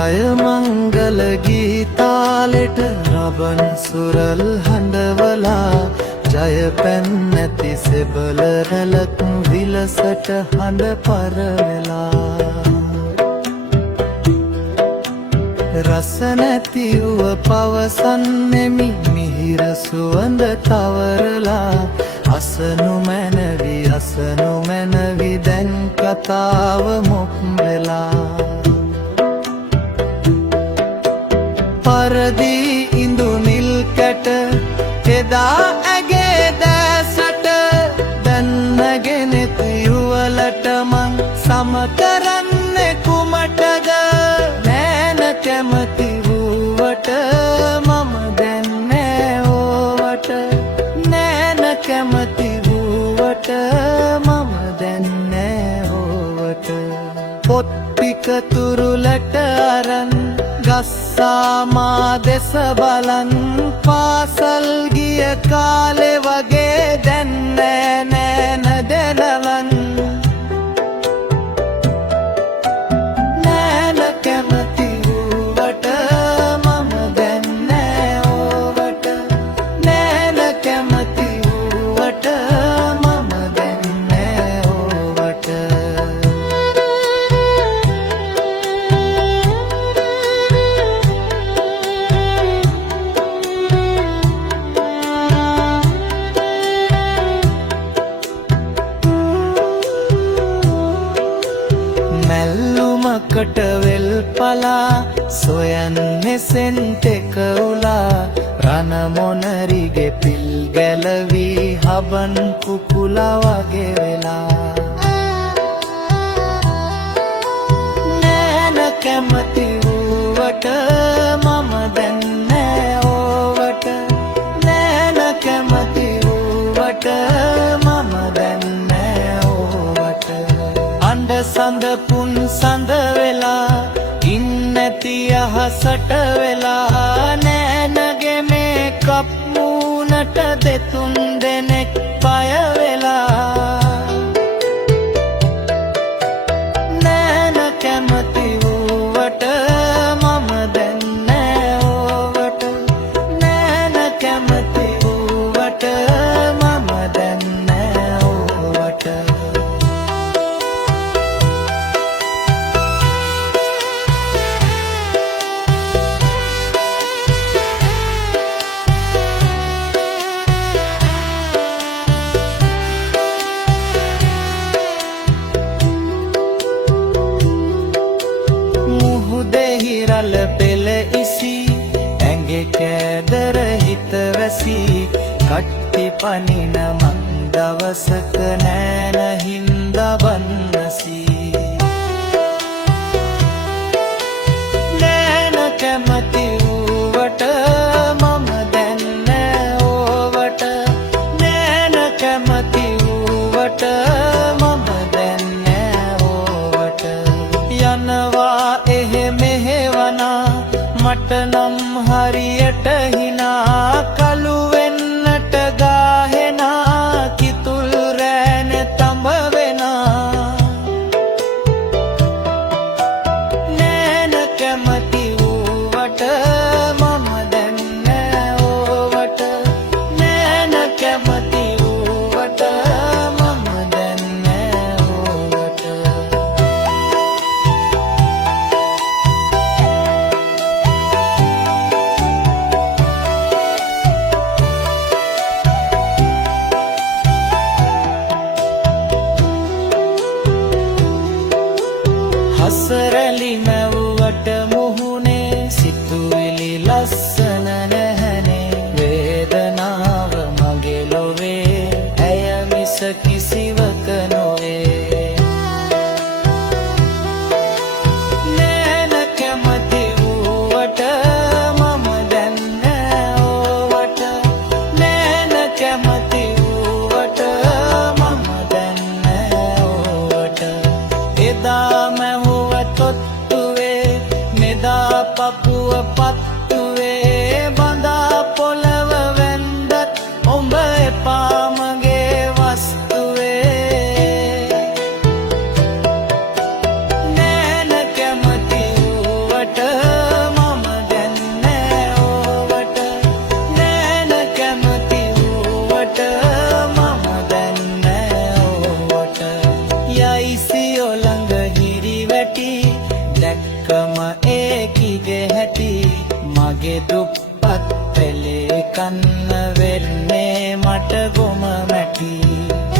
ජය මංගල ගීතාලෙට රබන් සුරල් හඬවලා ජය පැන් නැති සෙබල රැලක් විලසට හඬ පරවෙලා රස නැති වූ පවසන්නෙමි මිහිර සුවඳ තවරලා අසනු මැනවි දැන් කතාව මොක් වෙලා පරදී ඉඳු නිල් කැට එදා ඇගේ දැසට දැන්නගෙන යුවලට මං සම කරන්නේ කුමටද නෑන කැමති වූවට මම දැන්නේ ඕවට නෑන කැමති වූවට මම දැන්නේ ඕවට පොත් පිකතුරුලට අරන් ගස්සාමා දෙස බලන් පාසල් ගිය කාලෙ වගේ දැන්නේ නෑන දෙනවන් නෑන කැමති වූවට මම දැන්නේ ඕවට නෑන කැමති වූවට මම දැන්නේ ඕවට මැල්ලුමකට වෙල් පලා සොයන්නේ සෙන්ටෙක උලා රණ මොනරිගේ පිල් ගැලවී හබන් කුකුලා වගේ වෙලා නෑන කැමති වූවට මම දැන්නේ ඕවට නෑන කැමති වූවට මම දැන්නේ ඕවට අඬ සඳ පුන් සඳ වෙලා ඉන්නැති අහසට වෙලා නෑනගේ මේ කප් මූනට දෙතුන් දෙනෙක් පය වෙලා නෑන කැමති වූවට මම දැන්නේ ඕවට නෑන කැමති වූවට මම දැන්නේ ඕවට දෙහිරල පෙළ ඉසි ඇඟෙ කෑදර හිත වැසි කට්ටි පනින මං දවසක නෑන හින්ද බන්නසි නෑන කැමති වූවට මම දැන්නේ ඕවට නෑන කැමති වූවට මම දැන්නේ ඕවට යනවා මෙහෙවනා මට නම් හරියට හිනා කළු වෙන්නට ගාහෙනා කිතුල් රෑන තඹ වෙනා නෑන කැමති වූවට මම දැන්නේ ඕවට නෑන කැමති වූවට මම දැන්නේ ඕවට හසරලි මැව්වට මුහුණේ සිතුවිලි ලස්සන නැහැනේ වේදනාව මගේ ලොවේ ඇය මිස කිසිවක නොවේ නෑන කැමති වූවට මම දැන්නේ ඕවට නෑන කැමති වූවට මම දැන්නේ ඕවට එදා මැහුව තොත්තුවේ මෙදා පපුව පත්තුවේ බඳා පොළව වැන්දත් ඔඹ එපාමගේ වස්තුවේ නෑන කැමති වූවට එකම ඒකිගේ හැටි මගේ දුප්පත් පෙළේ කන්න වෙන්නේ මට ගොම මැටි